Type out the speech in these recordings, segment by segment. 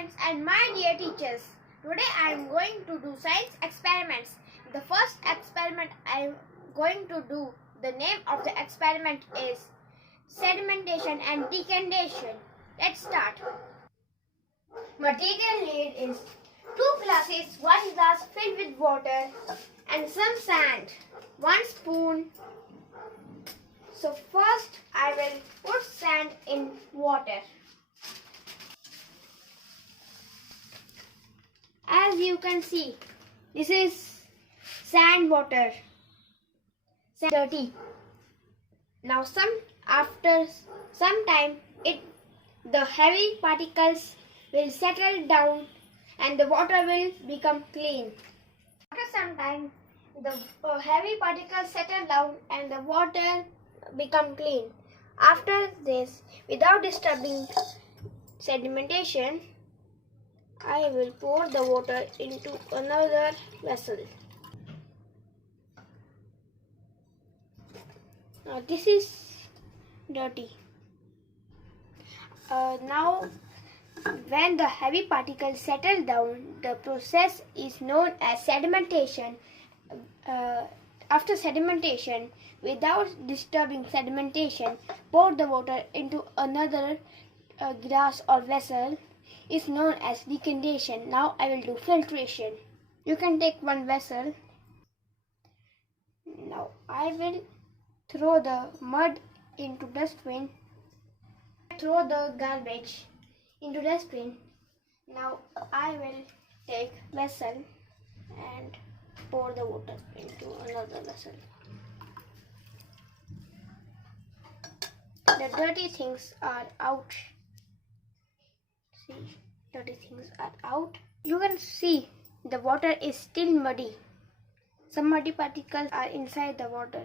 friends and my dear teachers. Today I am going to do science experiments. The first experiment I am going to do, the name of the experiment is sedimentation and decantation. Let's start. Material need is 2 glasses, 1 glass filled with water and some sand, 1 spoon. So first I will put sand in water. As you can see, this is sand water, sand dirty. Now after some time, the heavy particles will settle down and the water will become clean. After some time, the heavy particles settle down and the water become clean. After this, without disturbing sedimentation, I will pour the water into another vessel. Now this is dirty. Now when the heavy particles settle down, the process is known as sedimentation. After sedimentation, without disturbing sedimentation, pour the water into another glass or vessel is known as decantation. Now I will do filtration. You can take one vessel. Now I will throw the mud into dustbin. Throw the garbage into dustbin. Now I will take vessel and pour the water into another vessel. The dirty things are out. See, dirty things are out. You can see the water is still muddy. Some muddy particles are inside the water.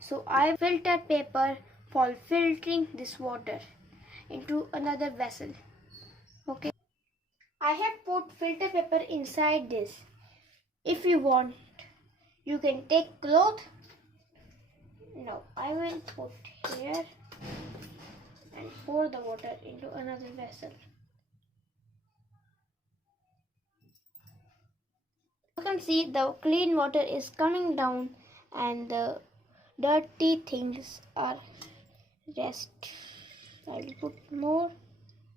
So I filter paper for filtering this water into another vessel. Okay. I have put filter paper inside this. If you want, you can take cloth. Now I will put here and pour the water into another vessel. You can see the clean water is coming down and the dirty things are rest. I will put more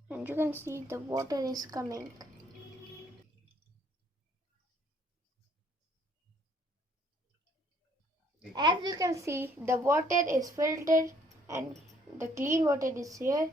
and you can see the water is coming. As you can see, the water is filtered and the clean water is here.